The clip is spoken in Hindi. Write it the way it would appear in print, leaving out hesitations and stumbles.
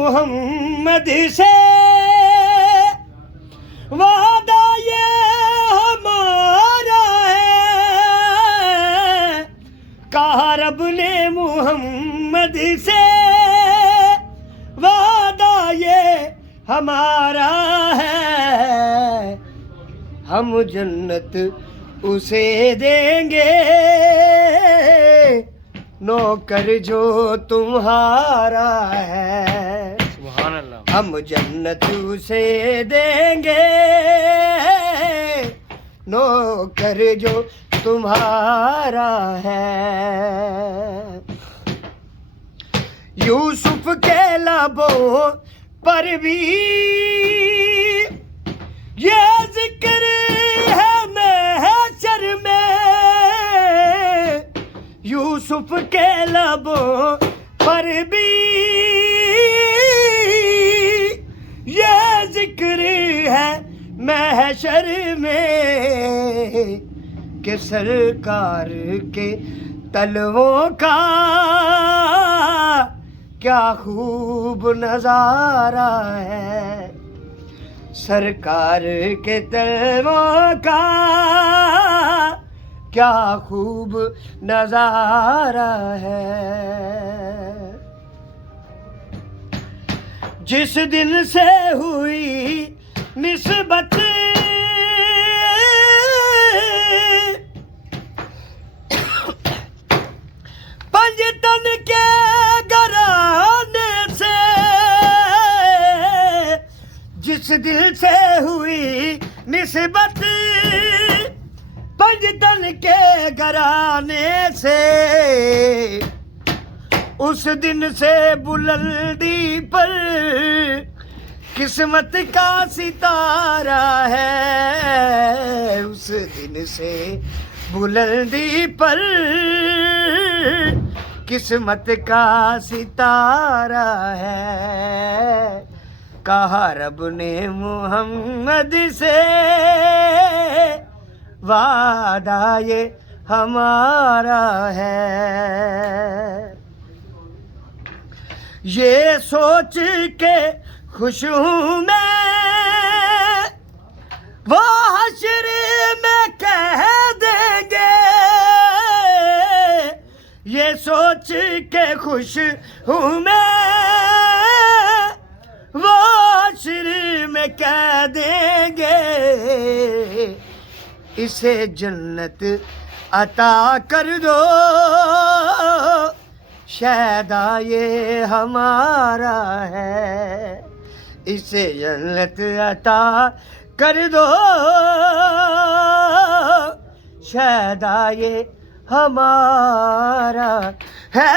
मोहम्मद से वादा ये हमारा है, कहा रब ने मोहम्मद से वादा ये हमारा है, हम जन्नत उसे देंगे नौकर जो तुम्हारा है। सुभान अल्लाह। हम जन्नत उसे देंगे नौकर जो तुम्हारा है। यूसुफ के लबों पर भी ये जिक्र है महशर में, यूसुफ के लबों पर भी ये जिक्र है महशर में कि सरकार के तलवों का क्या खूब नजारा है, सरकार के तलवों का क्या खूब नजारा है। जिस दिन से हुई निस्बत पंजतन के घराने से, जिस दिल से हुई निस्बत पंजतन के घराने से, उस दिन से बुलंदी पर किस्मत का सितारा है, उस दिन से बुलंदी पर किस्मत का सितारा है, कहा रब ने मोहम्मद से वादा ये हमारा है। ये सोच के खुश हूँ मैं वो हश्र में कह देंगे, ये सोच के खुश हूँ मैं वो हश्र में कह देंगे, इसे जन्नत अता कर दो शहदा ये हमारा है, इसे जन्नत अता कर दो शहदा ये हमारा है।